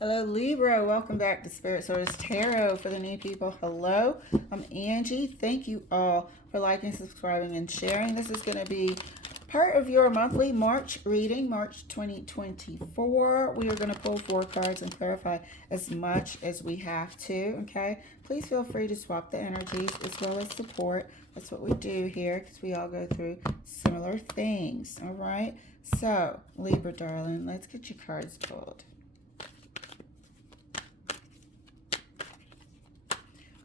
Hello Libra, welcome back to Spirit Source Tarot. For the new people, hello, I'm Angie. Thank you all for liking, subscribing, and sharing. This is going to be part of your monthly March reading, March 2024. We are going to pull 4 cards and clarify as much as we have to, okay? Please feel free to swap the energies as well as support. That's what we do here because we all go through similar things, all right? So, Libra, darling, let's get your cards pulled.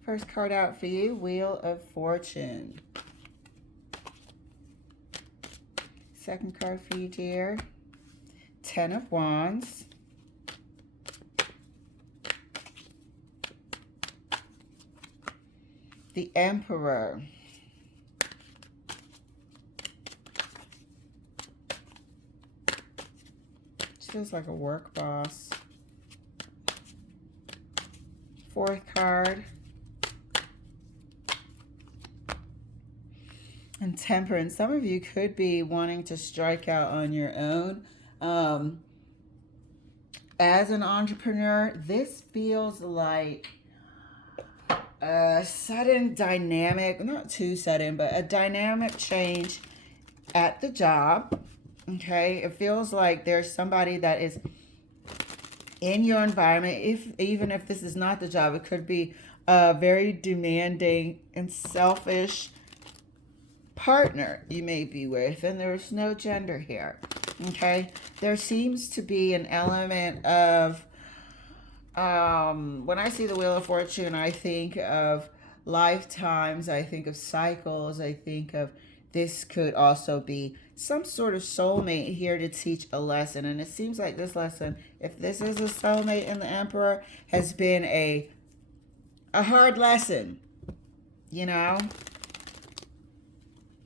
First card out for you, Wheel of Fortune. Second card for you, dear, Ten of Wands. The Emperor. Feels like a work boss. Fourth card. And Temperance. Some of you could be wanting to strike out on your own. As an entrepreneur, this feels like a sudden dynamic, not too sudden, but a dynamic change at the job. Okay, it feels like there's somebody that is in your environment. Even if this is not the job, it could be a very demanding and selfish partner you may be with, and there's no gender here. Okay, there seems to be an element of when I see the Wheel of Fortune, I think of lifetimes, I think of cycles, I think of this could also be some sort of soulmate here to teach a lesson. And it seems like this lesson, if this is a soulmate in the Emperor, has been a hard lesson, you know?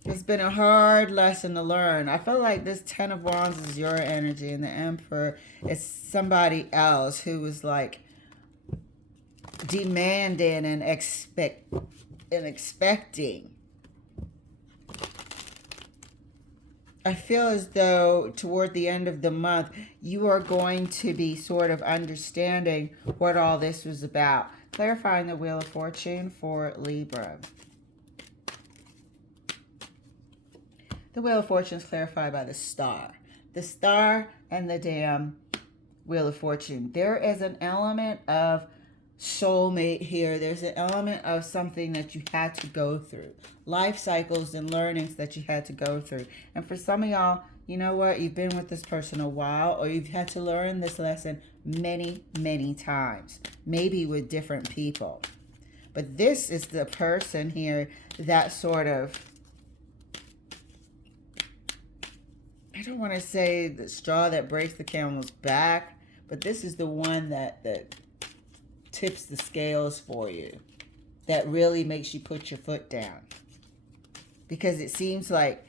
It's been a hard lesson to learn. I feel like this Ten of Wands is your energy, and the Emperor is somebody else who was like demanding and expecting. I feel as though toward the end of the month, you are going to be sort of understanding what all this was about. Clarifying the Wheel of Fortune for Libra. The Wheel of Fortune is clarified by the Star. The Star and the damn Wheel of Fortune. There is an element of soulmate here. There's an element of something that you had to go through. Life cycles and learnings that you had to go through. And for some of y'all, you know what? You've been with this person a while, or you've had to learn this lesson many, many times. Maybe with different people. But this is the person here that sort of, I don't want to say the straw that breaks the camel's back, but this is the one that tips the scales for you, that really makes you put your foot down. Because it seems like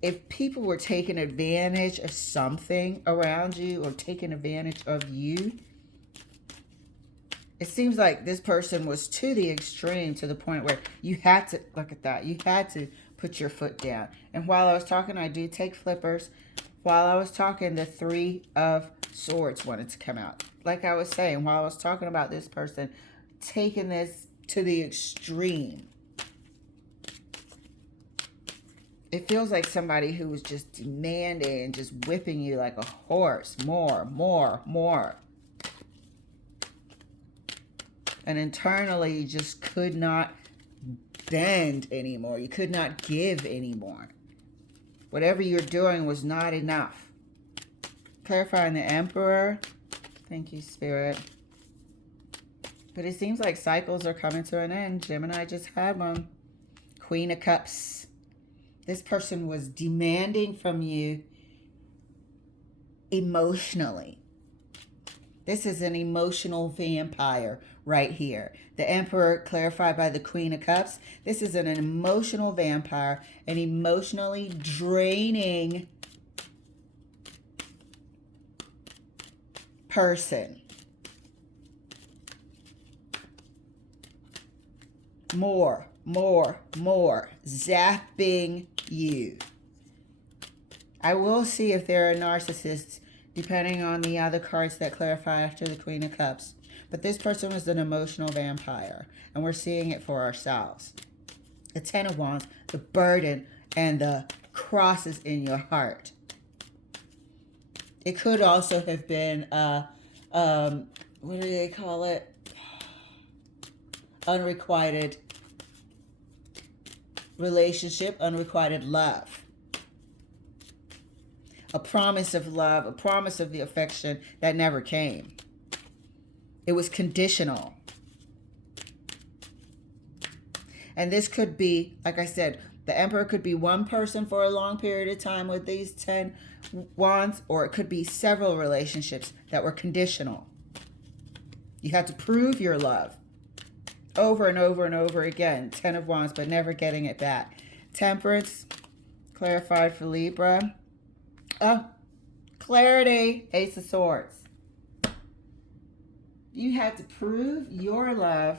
if people were taking advantage of something around you or taking advantage of you, it seems like this person was to the extreme, to the point where you had to, look at that, you had to put your foot down. And while I was talking, I do take flippers. While I was talking, the Three of Swords wanted to come out. Like I was saying, while I was talking about this person taking this to the extreme, it feels like somebody who was just demanding and just whipping you like a horse. More, more, more. And internally, you just could not bend anymore. You could not give anymore. Whatever you're doing was not enough. Clarifying the Emperor. Thank you, Spirit. But it seems like cycles are coming to an end. Gemini just had one. Queen of Cups. This person was demanding from you emotionally. This is an emotional vampire right here. The Emperor clarified by the Queen of Cups. This is an emotional vampire, an emotionally draining person. More, more, more. Zapping you. I will see if there are narcissists depending on the other cards that clarify after the Queen of Cups. But this person was an emotional vampire, and we're seeing it for ourselves. The Ten of Wands, the burden and the crosses in your heart. It could also have been, what do they call it? Unrequited relationship, unrequited love. A promise of love, a promise of the affection that never came. It was conditional. And this could be, like I said, the Emperor could be one person for a long period of time with these 10 wands, or it could be several relationships that were conditional. You had to prove your love over and over and over again. 10 of Wands, but never getting it back. Temperance, clarified for Libra. Oh, clarity, Ace of Swords. You had to prove your love.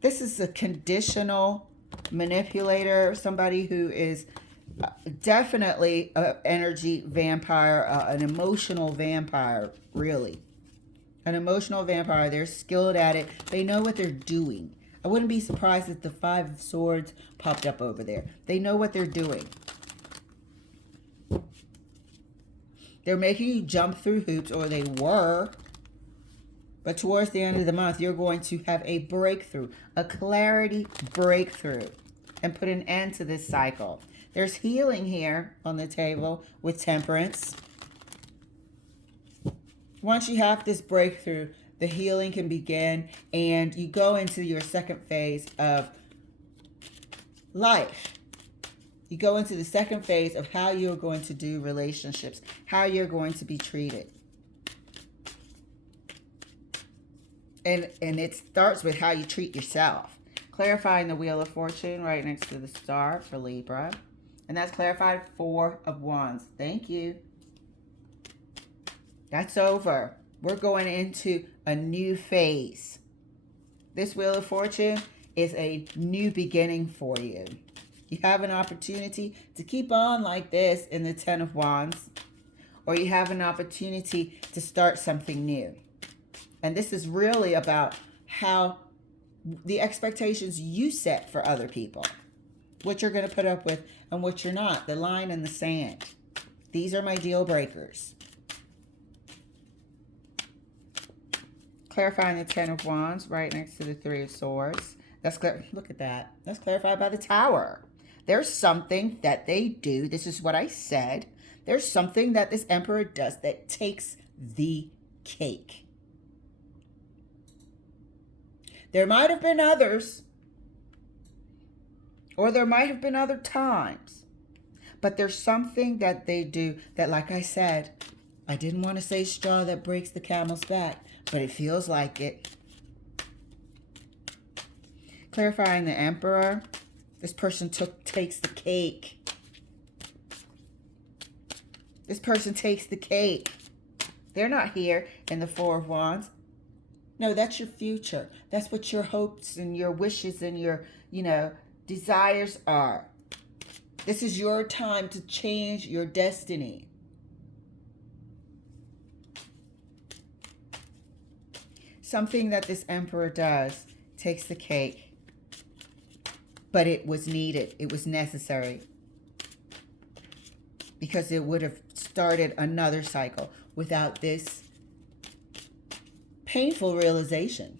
This is a conditional manipulator, somebody who is definitely an energy vampire, an emotional vampire, really. An emotional vampire. They're skilled at it. They know what they're doing. I wouldn't be surprised if the 5 of Swords popped up over there. They know what they're doing. They're making you jump through hoops, or they were. But towards the end of the month, you're going to have a breakthrough, a clarity breakthrough, and put an end to this cycle. There's healing here on the table with Temperance. Once you have this breakthrough, the healing can begin, and you go into your second phase of life. You go into the second phase of how you're going to do relationships, how you're going to be treated. And it starts with how you treat yourself. Clarifying the Wheel of Fortune right next to the star for Libra. And that's clarified 4 of Wands. Thank you. That's over. We're going into a new phase. This Wheel of Fortune is a new beginning for you. You have an opportunity to keep on like this in the 10 of Wands. Or you have an opportunity to start something new. And this is really about how the expectations you set for other people. What you're going to put up with and what you're not. The line in the sand. These are my deal breakers. Clarifying the 10 of Wands right next to the 3 of Swords. That's clear. Look at that. That's clarified by the Tower. There's something that they do. This is what I said. There's something that this Emperor does that takes the cake. There might have been others, or there might have been other times, but there's something that they do that, like I said, I didn't want to say straw that breaks the camel's back, but it feels like it. Clarifying the Emperor, this person takes the cake. This person takes the cake. They're not here in the 4 of Wands. No, that's your future. That's what your hopes and your wishes and your, desires are. This is your time to change your destiny. Something that this Emperor does takes the cake. But it was needed. It was necessary. Because it would have started another cycle without this painful realization.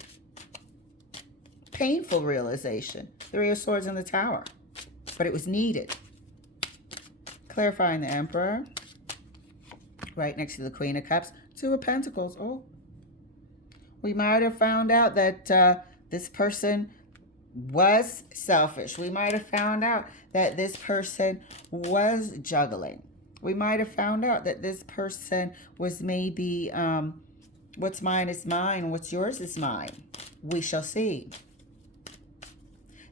Painful realization. 3 of Swords in the Tower. But it was needed. Clarifying the Emperor. Right next to the Queen of Cups. 2 of Pentacles. Oh. We might have found out that this person was selfish. We might have found out that this person was juggling. We might have found out that this person was maybe... what's mine is mine. What's yours is mine. We shall see.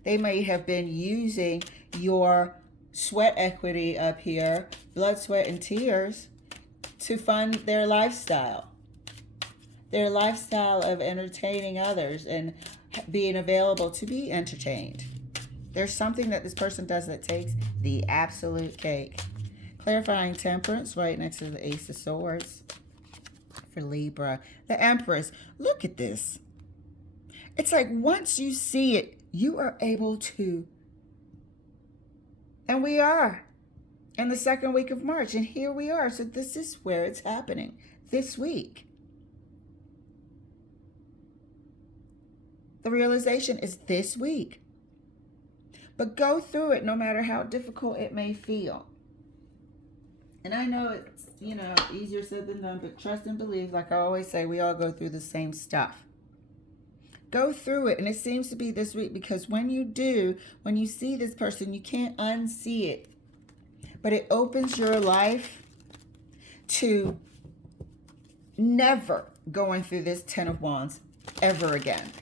They may have been using your sweat equity up here, blood, sweat, and tears, to fund their lifestyle. Their lifestyle of entertaining others and being available to be entertained. There's something that this person does that takes the absolute cake. Clarifying Temperance right next to the Ace of Swords. for Libra. The Empress. Look at this. It's like once you see it, you are able to. And we are in the second week of March. And here we are. So this is where it's happening this week. The realization is this week. But go through it no matter how difficult it may feel. And I know it's, easier said than done, but trust and believe, like I always say, we all go through the same stuff. Go through it. And it seems to be this week because when you do, when you see this person, you can't unsee it. But it opens your life to never going through this Ten of Wands ever again.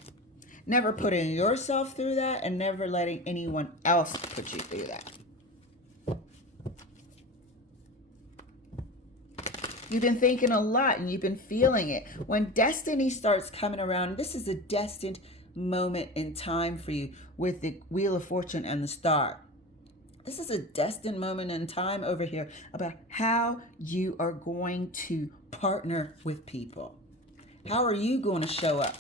Never putting yourself through that and never letting anyone else put you through that. You've been thinking a lot and you've been feeling it. When destiny starts coming around, this is a destined moment in time for you with the Wheel of Fortune and the Star. This is a destined moment in time over here about how you are going to partner with people. How are you going to show up?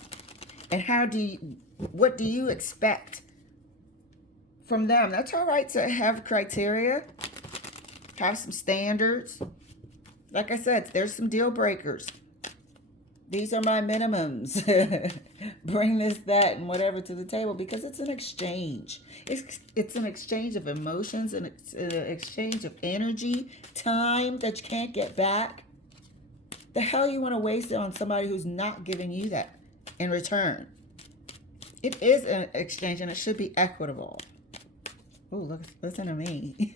And what do you expect from them? That's all right to have criteria, have some standards. Like I said, there's some deal breakers. These are my minimums. Bring this, that, and whatever to the table because it's an exchange. It's an exchange of emotions and it's an exchange of energy, time that you can't get back. The hell you want to waste it on somebody who's not giving you that in return? It is an exchange and it should be equitable. Oh, look, listen to me.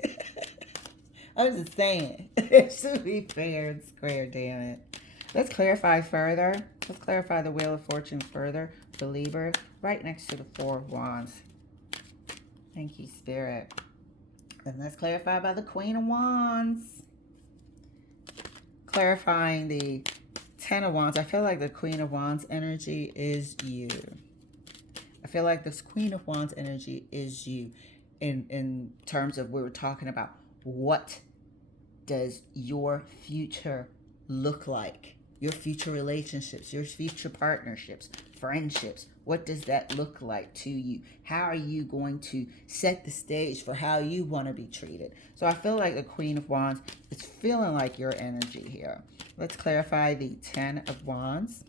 I'm just saying. It should be fair and square, damn it. Let's clarify further. Let's clarify the Wheel of Fortune further for Libra, right next to the Four of Wands. Thank you, Spirit. And let's clarify by the Queen of Wands. Clarifying the Ten of Wands. I feel like the Queen of Wands energy is you. I feel like this Queen of Wands energy is you in terms of we were talking about what does your future look like? Your future relationships, your future partnerships, friendships. What does that look like to you? How are you going to set the stage for how you want to be treated? So I feel like the Queen of Wands is feeling like your energy here. Let's clarify the Ten of Wands.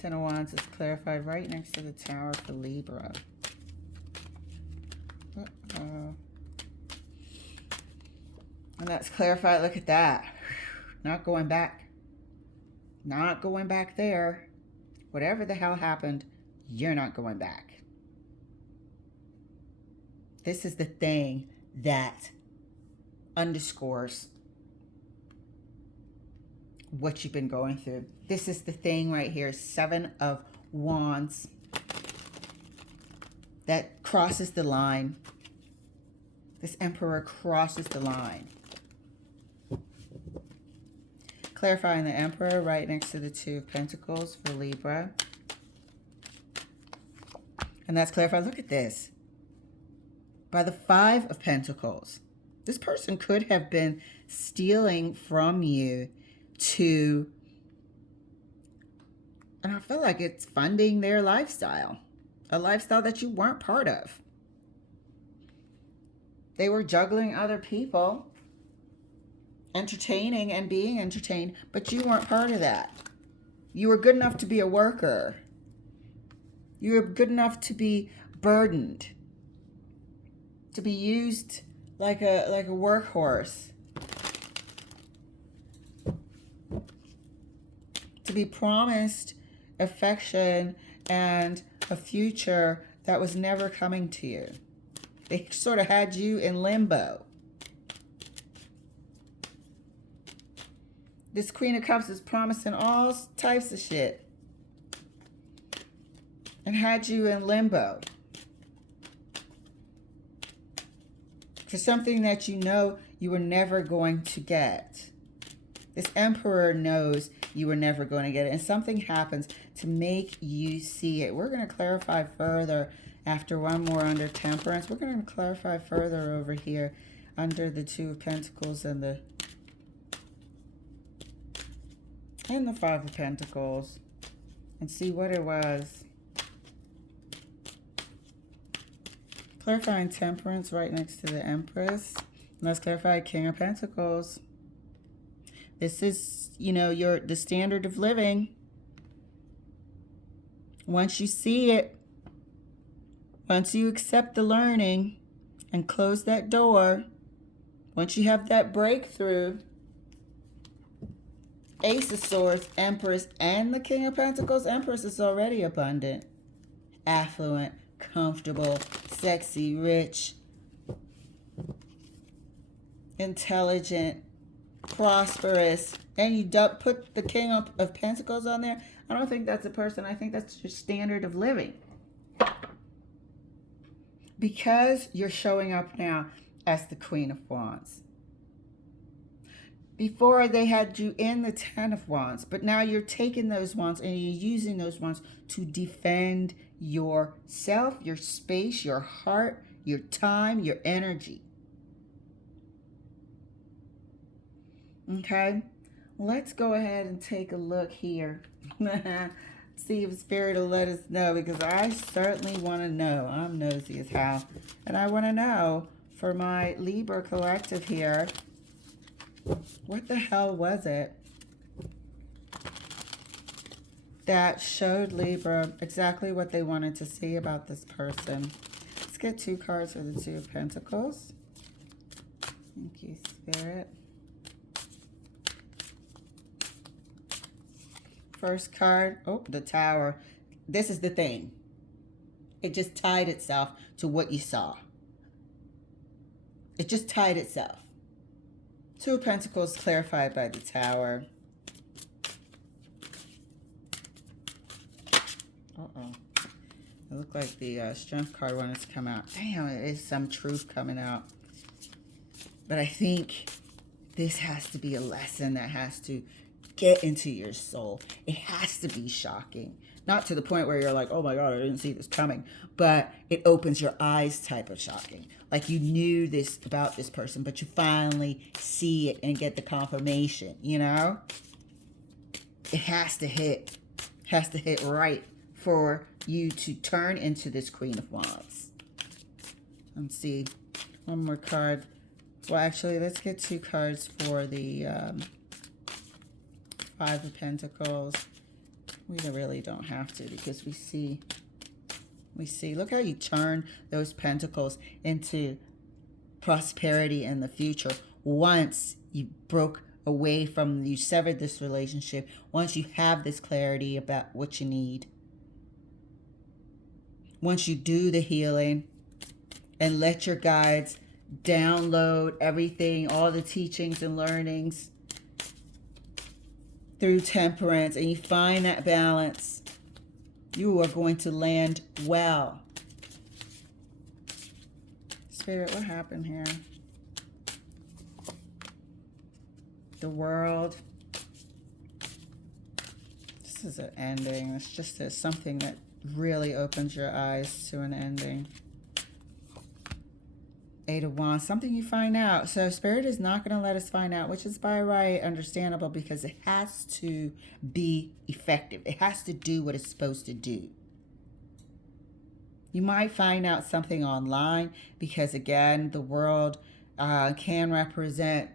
Ten of Wands is clarified right next to the Tower for Libra. And that's clarified. Look at that. Not going back. Not going back there. Whatever the hell happened, you're not going back. This is the thing that underscores what you've been going through. This is the thing right here. Seven of Wands. That crosses the line. This Emperor crosses the line. Clarifying the Emperor right next to the Two of Pentacles for Libra. And that's clarified. Look at this. By the Five of Pentacles. This person could have been stealing from you to, and I feel like it's funding their lifestyle. A lifestyle that you weren't part of. They were juggling other people, entertaining and being entertained, but you weren't part of that. You were good enough to be a worker. You were good enough to be burdened, to be used like a workhorse, to be promised affection and a future that was never coming to you. They sort of had you in limbo. This Queen of Cups is promising all types of shit and had you in limbo for something that you know you were never going to get. This Emperor knows you were never going to get it, and something happens to make you see it. We're going to clarify further after one more under Temperance. We're going to clarify further over here under the Two of Pentacles and the and the Five of Pentacles and see what it was. Clarifying Temperance right next to the Empress. Let's clarify King of Pentacles. This is, you know, the standard of living. Once you see it, once you accept the learning and close that door, once you have that breakthrough, Ace of Swords, Empress, and the King of Pentacles. Empress is already abundant, affluent, comfortable, sexy, rich, intelligent, prosperous. And you put the King of Pentacles on there. I don't think that's a person. I think that's your standard of living. Because you're showing up now as the Queen of Wands. Before, they had you in the Ten of Wands, but now you're taking those wands and you're using those wands to defend yourself, your space, your heart, your time, your energy. Okay, let's go ahead and take a look here. See if Spirit will let us know, because I certainly want to know. I'm nosy as hell. And I want to know for my Libra collective here, what the hell was it that showed Libra exactly what they wanted to see about this person? Let's get 2 cards for the Two of Pentacles. Thank you, Spirit. First card, oh, the Tower. This is the thing. It just tied itself to what you saw. It just tied itself. Two of Pentacles clarified by the Tower. Uh-oh. It looked like the Strength card wanted to come out. Damn, it is some truth coming out. But I think this has to be a lesson that has to get into your soul. It has to be shocking. Not to the point where you're like, oh my God, I didn't see this coming. But it opens your eyes type of shocking. Like you knew this about this person, but you finally see it and get the confirmation, you know? It has to hit. Has to hit right for you to turn into this Queen of Wands. Let's see. One more card. Well, actually, let's get 2 cards for the Five of Pentacles. We really don't have to, because we see, look how you turn those pentacles into prosperity in the future. Once you broke away from, you severed this relationship, once you have this clarity about what you need, once you do the healing and let your guides download everything, all the teachings and learnings through temperance, and you find that balance, you are going to land well. Spirit, what happened here? The World. This is an ending. It's just something that really opens your eyes to an ending. 8 of Wands, something you find out. So Spirit is not going to let us find out, which is by right understandable, because it has to be effective. It has to do what it's supposed to do. You might find out something online, because again, the World can represent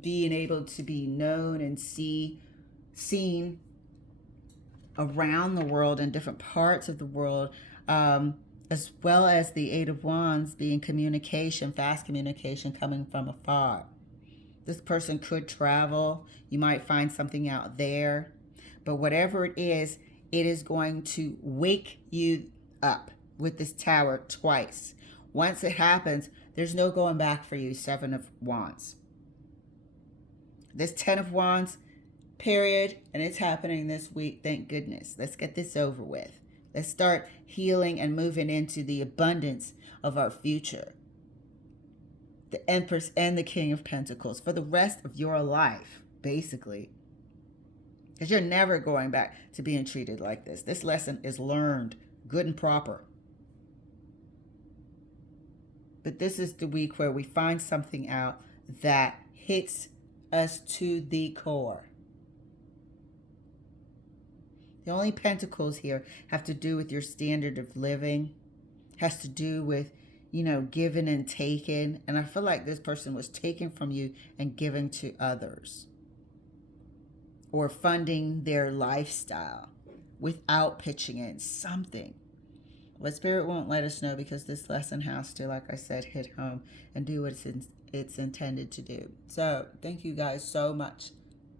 being able to be known and seen around the world, in different parts of the world, as well as the 8 of Wands being communication, fast communication coming from afar. This person could travel. You might find something out there. But whatever it is going to wake you up with this Tower twice. Once it happens, there's no going back for you, 7 of Wands. This 10 of Wands, period, and it's happening this week, thank goodness. Let's get this over with. Let's start healing and moving into the abundance of our future. The Empress and the King of Pentacles for the rest of your life, basically. Because you're never going back to being treated like this. This lesson is learned, good and proper. But this is the week where we find something out that hits us to the core. The only pentacles here have to do with your standard of living, has to do with, you know, giving and taking. And I feel like this person was taken from you and given to others, or funding their lifestyle without pitching in something. But Spirit won't let us know, because this lesson has to, like I said, hit home and do what it's intended to do. So thank you guys so much.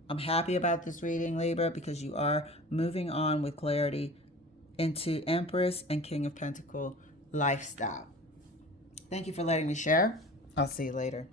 I'm happy about this reading, Libra, because you are moving on with clarity into Empress and King of Pentacle lifestyle. Thank you for letting me share. I'll see you later.